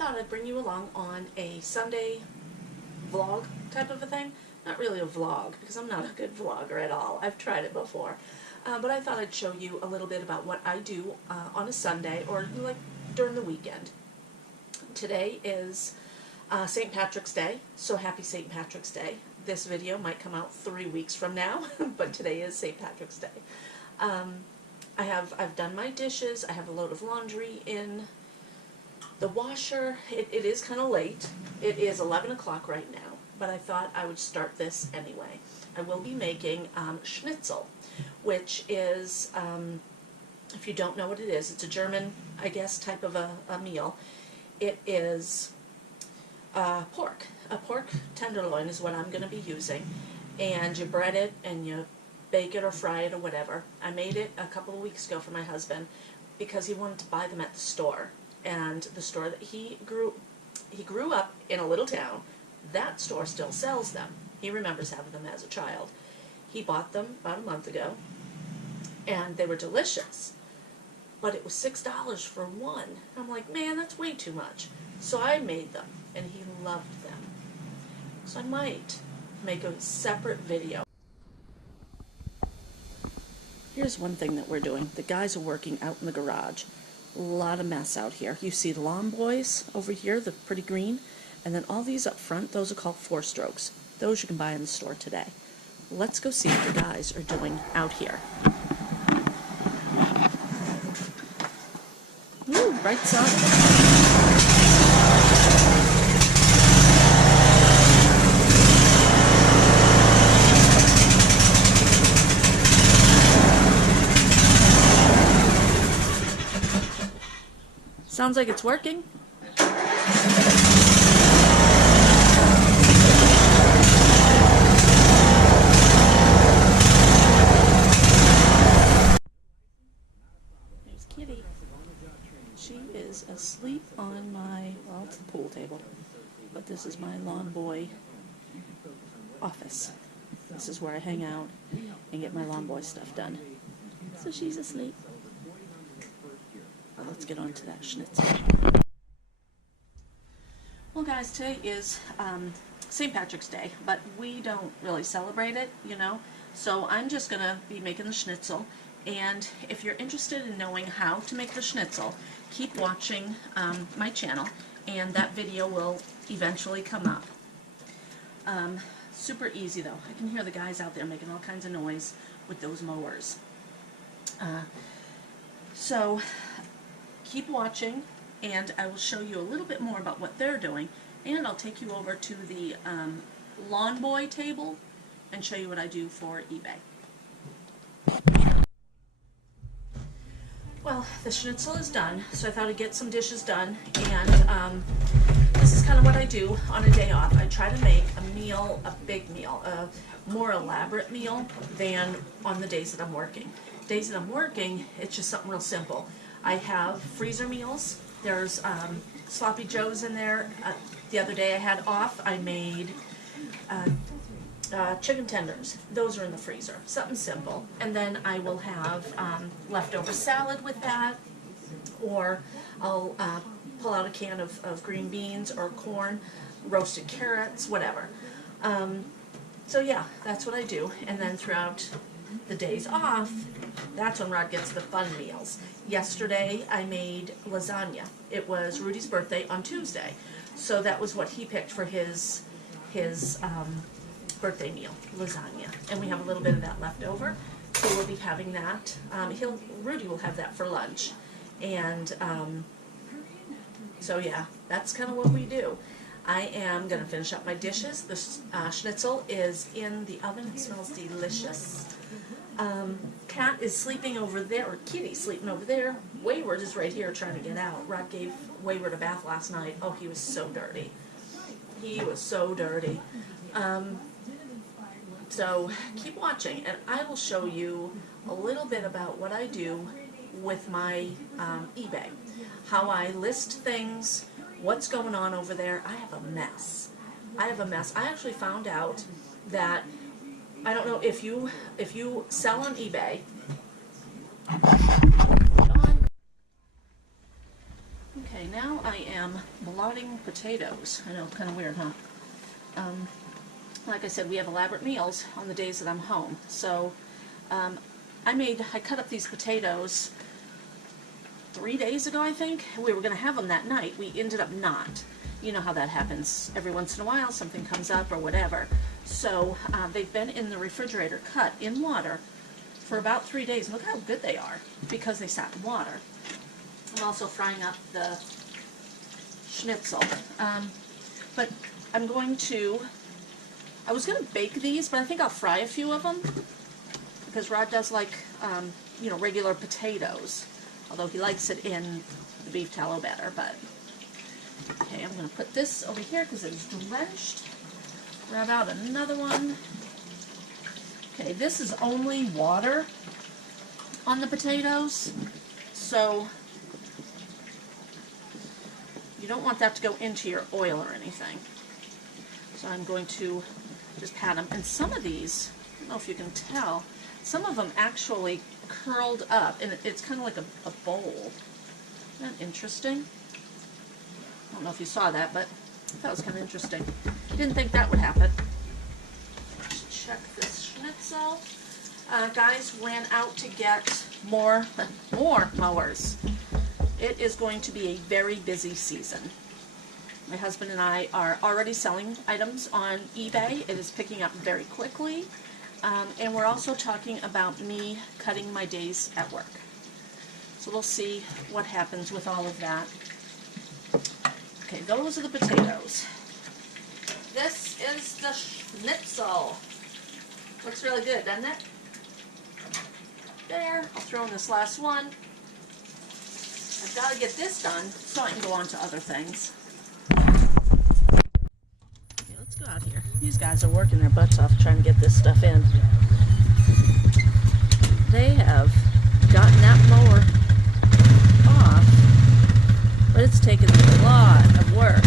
thought I'd bring you along on a Sunday vlog type of a thing. Not really a vlog, because I'm not a good vlogger at all. I've tried it before. But I thought I'd show you a little bit about what I do on a Sunday, or like during the weekend. Today is St. Patrick's Day, so happy St. Patrick's Day. This video might come out 3 weeks from now, but today is St. Patrick's Day. I've done my dishes. I have a load of laundry in the washer. It is kind of late. It is 11 o'clock right now, but I thought I would start this anyway. I will be making schnitzel, which is, if you don't know what it is, it's a German, I guess, type of a meal. It is pork. A pork tenderloin is what I'm going to be using, and you bread it and you bake it or fry it or whatever. I made it a couple of weeks ago for my husband because he wanted to buy them at the store, and the store that he grew up in a little town, that store still sells them. He remembers having them as a child. He bought them about a month ago, and they were delicious, but it was $6 for one. I'm like, man, that's way too much. So I made them, and he loved them. So I might make a separate video. Here's one thing that we're doing. The guys are working out in the garage. A lot of mess out here. You see the lawn boys over here, the pretty green, and then all these up front, those are called 4-strokes. Those you can buy in the store today. Let's go see what the guys are doing out here. Ooh, right side. Sounds like it's working. There's Kitty. She is asleep on my, well, it's the pool table, but this is my lawn boy office. This is where I hang out and get my lawn boy stuff done. So she's asleep. Let's get on to that schnitzel. Well, guys, today is St. Patrick's Day, but we don't really celebrate it, you know, so I'm just going to be making the schnitzel, and if you're interested in knowing how to make the schnitzel, keep watching my channel, and that video will eventually come up. Super easy, though. I can hear the guys out there making all kinds of noise with those mowers. So keep watching, and I will show you a little bit more about what they're doing, and I'll take you over to the Lawn Boy table and show you what I do for eBay. Well, the schnitzel is done, so I thought I'd get some dishes done, and this is kind of what I do on a day off. I try to make a meal, a big meal, a more elaborate meal than on the days that I'm working. Days that I'm working, it's just something real simple. I have freezer meals. There's Sloppy Joes in there. The other day I had off, I made chicken tenders. Those are in the freezer. Something simple. And then I will have leftover salad with that, or I'll pull out a can of green beans or corn, roasted carrots, whatever. So yeah, that's what I do. And then throughout the days off, that's when Rod gets the fun meals. Yesterday I made lasagna. It was Rudy's birthday on Tuesday, so that was what he picked for his birthday meal, lasagna. And we have a little bit of that left over, so we'll be having that. Rudy will have that for lunch, and so yeah, that's kind of what we do. I am going to finish up my dishes. The schnitzel is in the oven. It smells delicious. Cat is sleeping over there, or Kitty's sleeping over there. Wayward is right here trying to get out. Rod gave Wayward a bath last night. Oh, he was so dirty. He was so dirty. So keep watching, and I will show you a little bit about what I do with my eBay. How I list things, what's going on over there. I have a mess. I actually found out that, I don't know if you sell on eBay. Okay, now I am blotting potatoes. I know, kind of weird, huh? Like I said, we have elaborate meals on the days that I'm home. So I cut up these potatoes 3 days ago, I think. We were going to have them that night. We ended up not. You know how that happens. Every once in a while, something comes up or whatever. So they've been in the refrigerator, cut in water, for about 3 days. Look how good they are because they sat in water. I'm also frying up the schnitzel. But I'm going to, I was going to bake these, but I think I'll fry a few of them because Rod does like, you know, regular potatoes, although he likes it in the beef tallow better. But okay, I'm going to put this over here because it's drenched. Grab out another one. Okay, this is only water on the potatoes, so you don't want that to go into your oil or anything. So I'm going to just pat them. And some of these, I don't know if you can tell, some of them actually curled up, and it's kind of like a bowl. Isn't that interesting? I don't know if you saw that, but that was kind of interesting. Didn't think that would happen. Let's check this schnitzel. Guys ran out to get more mowers. It is going to be a very busy season. My husband and I are already selling items on eBay. It is picking up very quickly. And we're also talking about me cutting my days at work. So we'll see what happens with all of that. Okay, those are the potatoes. This is the schnitzel. Looks really good, doesn't it? There. I'll throw in this last one. I've got to get this done so I can go on to other things. Okay, let's go out here. These guys are working their butts off trying to get this stuff in. They have gotten that mower off, but it's taken a lot of work.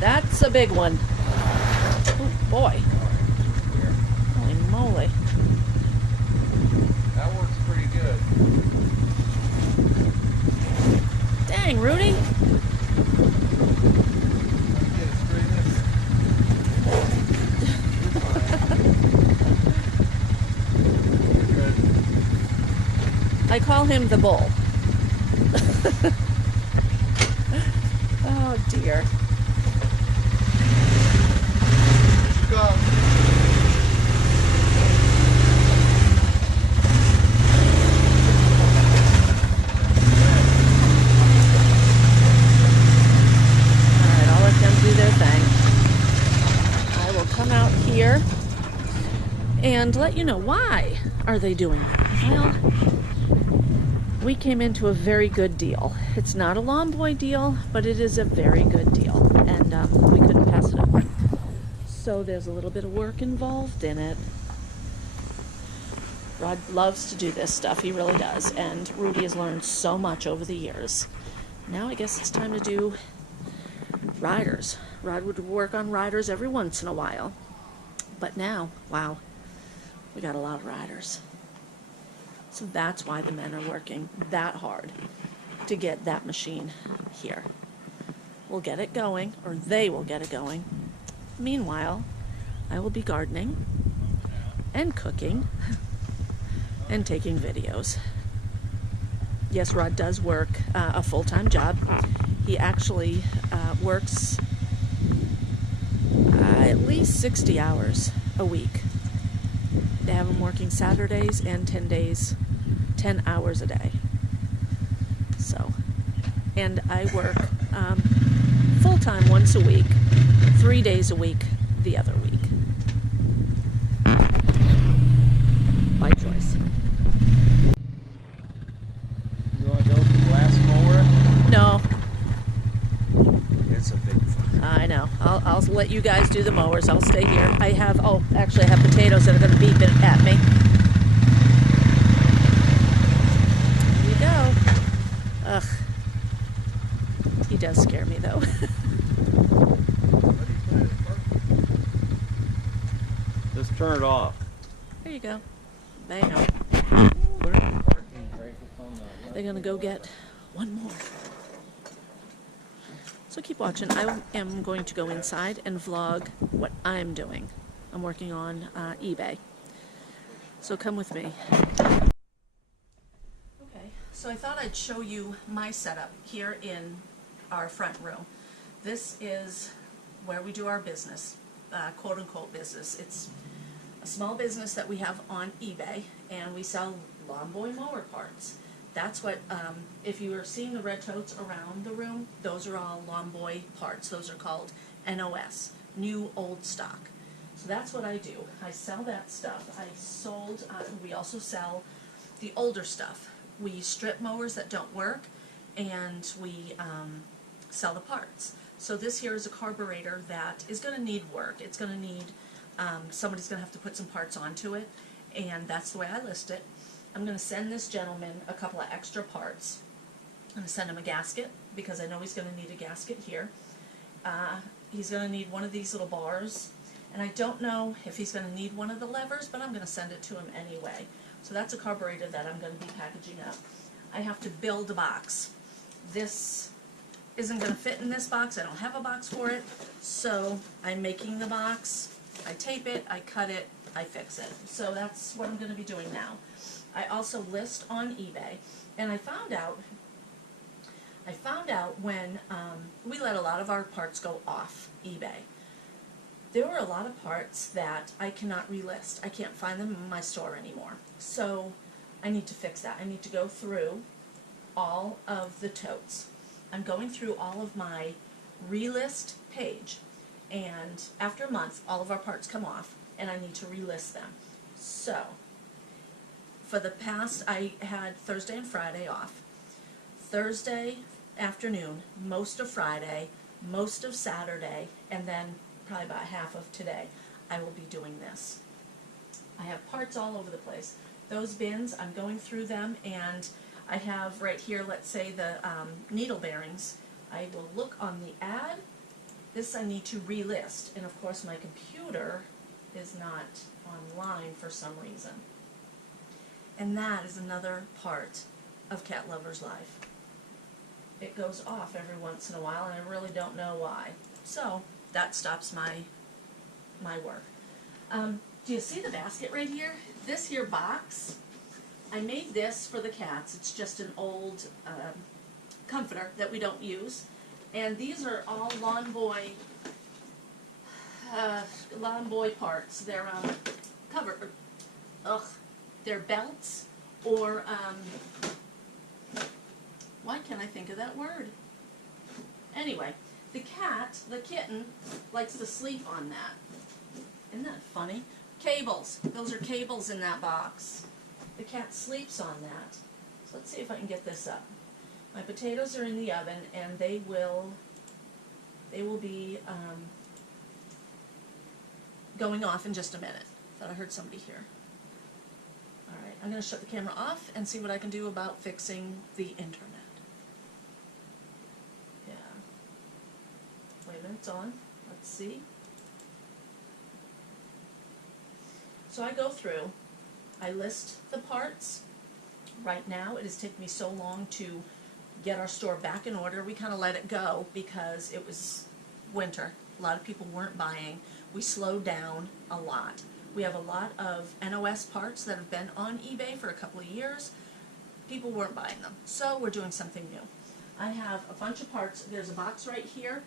That's a big one. Oh boy. Holy moly. That works pretty good. Dang, Rudy. Get it straight in. Good. I call him the bull. Oh dear. Go. here and let you know why are they doing that. Well, we came into a very good deal. It's not a Lawn Boy deal, but it is a very good deal, and we couldn't pass it up. So there's a little bit of work involved in it. Rod loves to do this stuff, he really does, and Rudy has learned so much over the years. Now I guess it's time to do riders. Rod would work on riders every once in a while, but now, wow, we got a lot of riders. So that's why the men are working that hard to get that machine here. We'll get it going, or they will get it going. Meanwhile, I will be gardening and cooking and taking videos. Yes, Rod does work a full-time job. He actually works at least 60 hours a week. They have him working Saturdays and 10 hours a day. So, and I work full-time once a week, 3 days a week the other week. By choice. You want to go for the last mower? No, It's a big one. I know. I'll let you guys do the mowers. I'll stay here. I have, oh, actually I have potatoes that are going to beep it at me. Here you go. Ugh. He does scare me though. Just turn it off. There you go. Bam. They're going to go get one more. So keep watching. I am going to go inside and vlog what I'm doing. I'm working on eBay. So come with me. Okay, so I thought I'd show you my setup here in our front room. This is where we do our business, quote unquote business. It's a small business that we have on eBay, and we sell Lawn Boy mower parts. That's what, if you are seeing the red totes around the room, those are all Lawn Boy parts. Those are called NOS, new old stock. So that's what I do. I sell that stuff. We also sell the older stuff. We strip mowers that don't work, and we sell the parts. So this here is a carburetor that is going to need work. It's going to need, somebody's going to have to put some parts onto it, and that's the way I list it. I'm going to send this gentleman a couple of extra parts. I'm going to send him a gasket because I know he's going to need a gasket here. He's going to need one of these little bars, and I don't know if he's going to need one of the levers, but I'm going to send it to him anyway. So that's a carburetor that I'm going to be packaging up. I have to build a box. This isn't going to fit in this box. I don't have a box for it, so I'm making the box. I tape it, I cut it, I fix it. So that's what I'm going to be doing now. I also list on eBay, and I found out when we let a lot of our parts go off eBay, there were a lot of parts that I cannot relist. I can't find them in my store anymore. So I need to fix that. I need to go through all of the totes. I'm going through all of my relist page, and after a month, all of our parts come off, and I need to relist them. So for the past, I had Thursday and Friday off. Thursday afternoon, most of Friday, most of Saturday, and then probably about half of today, I will be doing this. I have parts all over the place. Those bins, I'm going through them, and I have right here, let's say the needle bearings. I will look on the ad. This I need to relist, and of course my computer is not online for some reason. And that is another part of Cat Lover's life. It goes off every once in a while, and I really don't know why. So that stops my work. Do you see the basket right here? This here box, I made this for the cats. It's just an old comforter that we don't use. And these are all Lawn Boy parts. They're they're belts, or why can't I think of that word? Anyway, the kitten, likes to sleep on that. Isn't that funny? Cables. Those are cables in that box. The cat sleeps on that. So let's see if I can get this up. My potatoes are in the oven, and they will be going off in just a minute. Thought I heard somebody here. Alright, I'm going to shut the camera off and see what I can do about fixing the internet. Yeah. Wait a minute, it's on. Let's see. So I go through, I list the parts. Right now, it has taken me so long to get our store back in order. We kind of let it go because it was winter. A lot of people weren't buying. We slowed down a lot. We have a lot of NOS parts that have been on eBay for a couple of years. People weren't buying them. So we're doing something new. I have a bunch of parts. There's a box right here.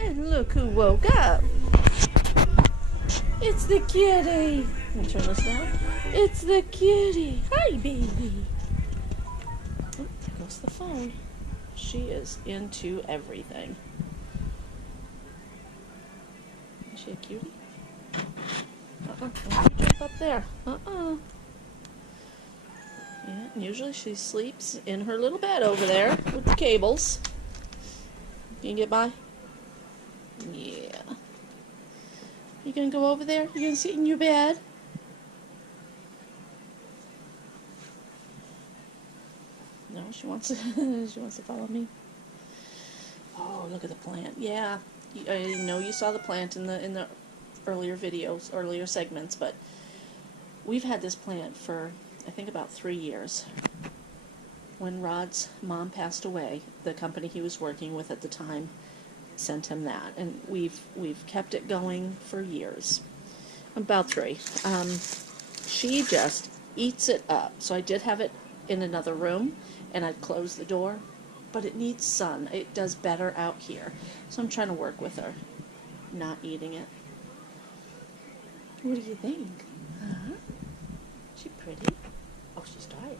And look who woke up. It's the kitty. Let me turn this down. It's the kitty. Hi, baby. Oh, there goes the phone. She is into everything. Is she a cutie? Don't you jump up there. Yeah, usually she sleeps in her little bed over there with the cables. Can you get by? Yeah. You gonna go over there? You gonna sit in your bed? No, she wants to. She wants to follow me. Oh, look at the plant. Yeah, I know you saw the plant in the earlier videos, earlier segments, but we've had this plant for I think about 3 years. When Rod's mom passed away, the company he was working with at the time sent him that, and we've kept it going for years. About 3. She just eats it up. So I did have it in another room, and I'd close the door, but it needs sun. It does better out here, so I'm trying to work with her, not eating it. What do you think? Huh? She pretty? Oh, she's tired.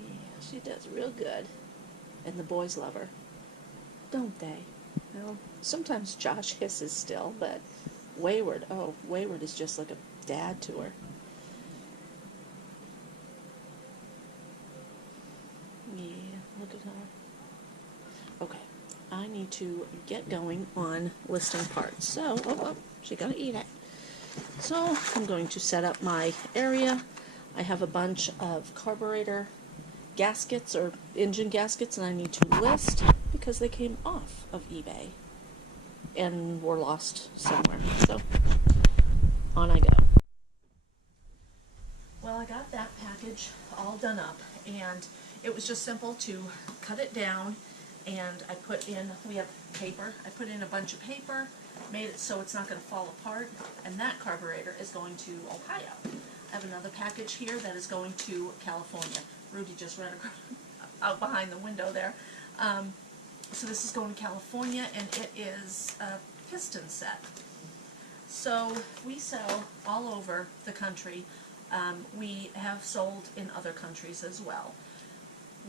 Yeah, she does real good. And the boys love her, don't they? Well, sometimes Josh hisses still, but Wayward, oh, Wayward is just like a dad to her. Yeah, look at her. Okay, I need to get going on listing parts. So, oh, she gotta eat it. So, I'm going to set up my area. I have a bunch of carburetor gaskets or engine gaskets, and I need to list because they came off of eBay and were lost somewhere. So, on I go. Well, I got that package all done up, and it was just simple to cut it down, and I put in, we have paper, I put in a bunch of paper, made it so it's not going to fall apart, and that carburetor is going to Ohio. I have another package here that is going to California. Rudy just ran out behind the window there. So this is going to California, and it is a piston set. So we sell all over the country. We have sold in other countries as well.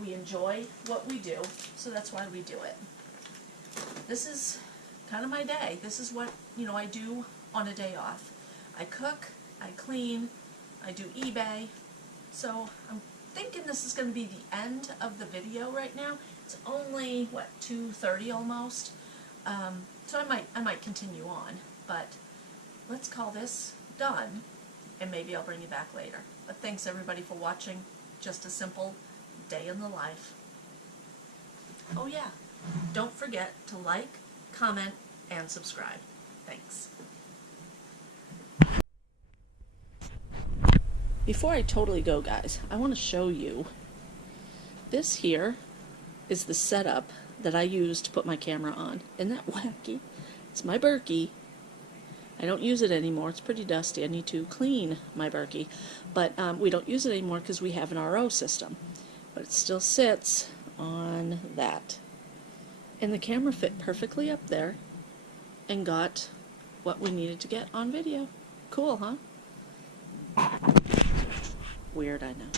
We enjoy what we do, so that's why we do it. This is kind of my day. This is what, I do on a day off. I cook, I clean, I do eBay. So I'm thinking this is going to be the end of the video right now. It's only, 2:30 almost. So I might continue on, but let's call this done, and maybe I'll bring you back later. But thanks everybody for watching. Just a simple day in the life. Oh yeah, don't forget to like, comment, and subscribe. Thanks. Before I totally go, guys, I want to show you. This here is the setup that I use to put my camera on. Isn't that wacky? It's my Berkey. I don't use it anymore. It's pretty dusty. I need to clean my Berkey. But we don't use it anymore because we have an RO system. But it still sits on that. And the camera fit perfectly up there and got what we needed to get on video. Cool, huh? Weird, I know.